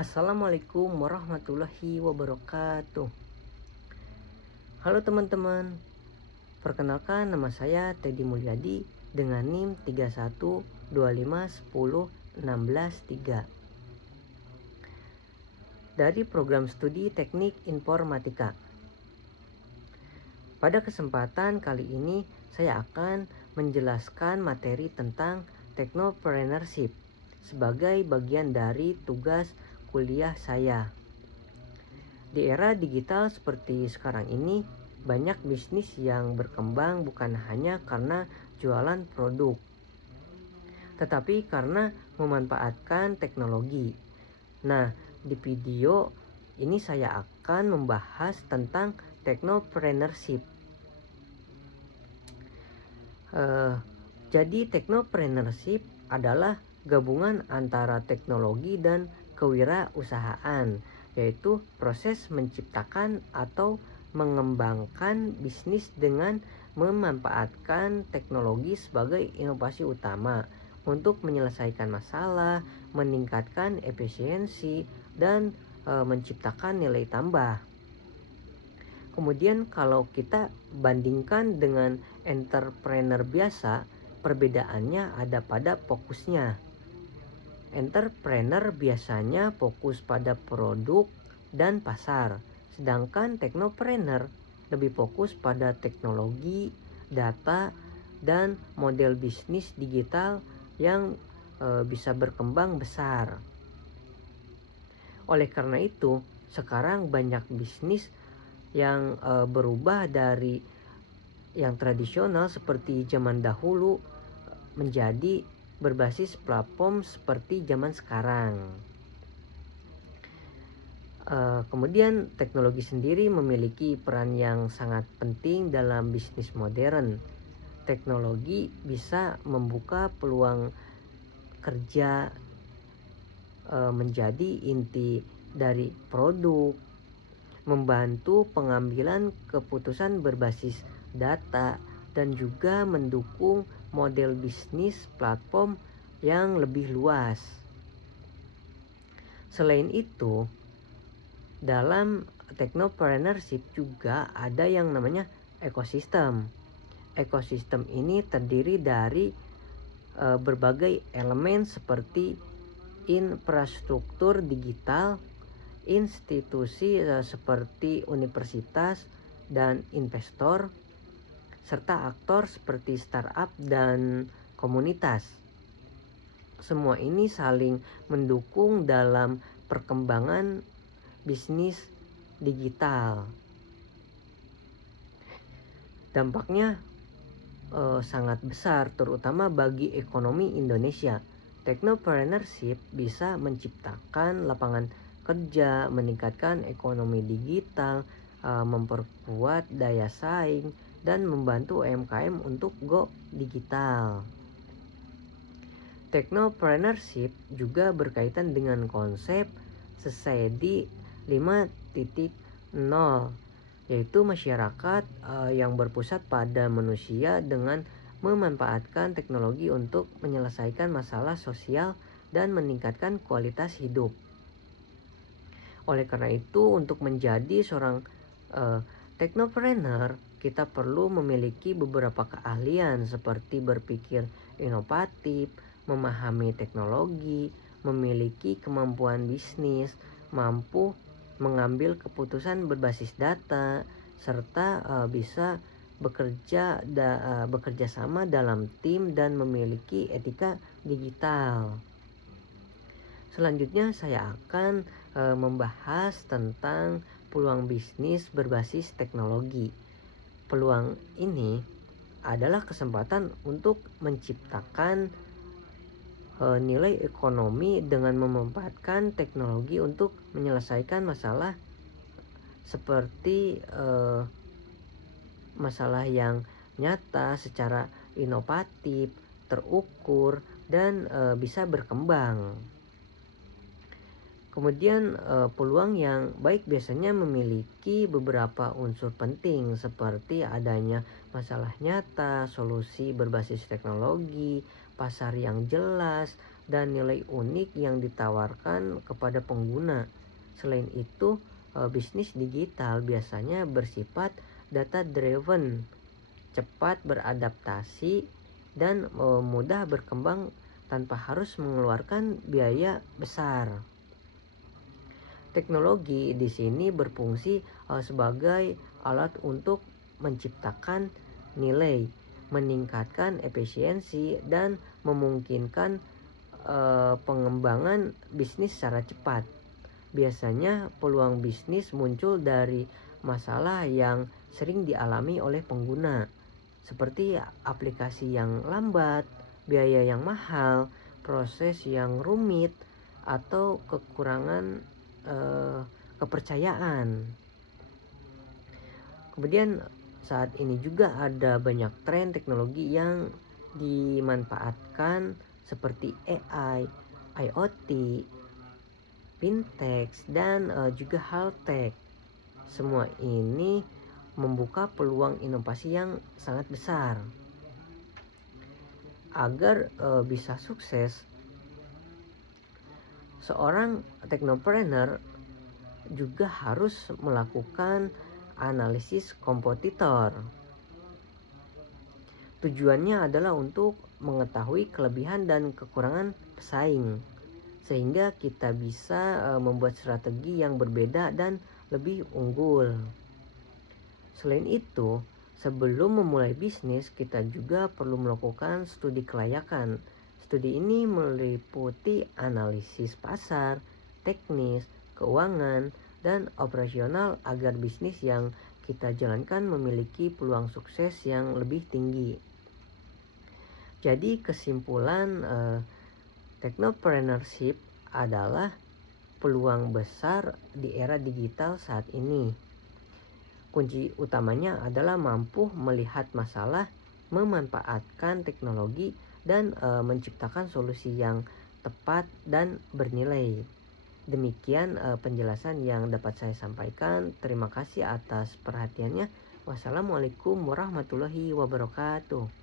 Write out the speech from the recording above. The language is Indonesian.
Assalamualaikum warahmatullahi wabarakatuh. Halo teman-teman, perkenalkan nama saya Teddy Mulyadi dengan NIM 31251016 dari program studi Teknik Informatika. Pada kesempatan kali ini saya akan menjelaskan materi tentang Technopreneurship sebagai bagian dari tugas kuliah saya. Di era digital seperti sekarang ini, banyak bisnis yang berkembang bukan hanya karena jualan produk, tetapi karena memanfaatkan teknologi. Nah, di video ini saya akan membahas tentang Technopreneurship. Jadi Technopreneurship adalah gabungan antara teknologi dan kewirausahaan, yaitu proses menciptakan atau mengembangkan bisnis dengan memanfaatkan teknologi sebagai inovasi utama untuk menyelesaikan masalah, meningkatkan efisiensi, dan menciptakan nilai tambah. Kemudian kalau kita bandingkan dengan entrepreneur biasa, perbedaannya ada pada fokusnya. Entrepreneur biasanya fokus pada produk dan pasar, sedangkan technopreneur lebih fokus pada teknologi, data, dan model bisnis digital yang bisa berkembang besar. Oleh karena itu, sekarang banyak bisnis yang berubah dari yang tradisional seperti zaman dahulu menjadi berbasis platform seperti zaman sekarang. Kemudian teknologi sendiri memiliki peran yang sangat penting dalam bisnis modern. Teknologi bisa membuka peluang kerja menjadi inti dari produk, membantu pengambilan keputusan berbasis data, dan juga mendukung model bisnis platform yang lebih luas. Selain itu, dalam technopreneurship juga ada yang namanya ekosistem. Ekosistem ini terdiri dari berbagai elemen seperti infrastruktur digital, institusi seperti universitas dan investor, serta aktor seperti startup dan komunitas. Semua ini saling mendukung dalam perkembangan bisnis digital. Dampaknya sangat besar, terutama bagi ekonomi Indonesia. Technopreneurship bisa menciptakan lapangan kerja, meningkatkan ekonomi digital, memperkuat daya saing, dan membantu UMKM untuk go digital. Technopreneurship juga berkaitan dengan konsep Society 5.0, yaitu masyarakat yang berpusat pada manusia dengan memanfaatkan teknologi untuk menyelesaikan masalah sosial dan meningkatkan kualitas hidup. Oleh karena itu, untuk menjadi seorang technopreneur, kita perlu memiliki beberapa keahlian seperti berpikir inovatif, memahami teknologi, memiliki kemampuan bisnis, mampu mengambil keputusan berbasis data, serta bisa bekerja sama dalam tim dan memiliki etika digital. Selanjutnya saya akan membahas tentang peluang bisnis berbasis teknologi. Peluang ini adalah kesempatan untuk menciptakan nilai ekonomi dengan memanfaatkan teknologi untuk menyelesaikan masalah seperti masalah yang nyata secara inovatif, terukur, dan bisa berkembang. Kemudian peluang yang baik biasanya memiliki beberapa unsur penting seperti adanya masalah nyata, solusi berbasis teknologi, pasar yang jelas, dan nilai unik yang ditawarkan kepada pengguna. Selain itu, bisnis digital biasanya bersifat data driven, cepat beradaptasi, dan mudah berkembang tanpa harus mengeluarkan biaya besar. Teknologi di sini berfungsi sebagai alat untuk menciptakan nilai, meningkatkan efisiensi, dan memungkinkan pengembangan bisnis secara cepat. Biasanya peluang bisnis muncul dari masalah yang sering dialami oleh pengguna, seperti aplikasi yang lambat, biaya yang mahal, proses yang rumit, atau kekurangan kepercayaan. Kemudian saat ini juga ada banyak tren teknologi yang dimanfaatkan seperti AI, IoT, fintech, dan juga health tech. Semua ini membuka peluang inovasi yang sangat besar. Agar bisa sukses, seorang teknopreneur juga harus melakukan analisis kompetitor. Tujuannya adalah untuk mengetahui kelebihan dan kekurangan pesaing, sehingga kita bisa membuat strategi yang berbeda dan lebih unggul. Selain itu, sebelum memulai bisnis, kita juga perlu melakukan studi kelayakan. Studi ini meliputi analisis pasar, teknis, keuangan, dan operasional agar bisnis yang kita jalankan memiliki peluang sukses yang lebih tinggi. Jadi kesimpulan, technopreneurship adalah peluang besar di era digital saat ini. Kunci utamanya adalah mampu melihat masalah, memanfaatkan teknologi, dan menciptakan solusi yang tepat dan bernilai. Demikian penjelasan yang dapat saya sampaikan. Terima kasih atas perhatiannya. Wassalamualaikum warahmatullahi wabarakatuh.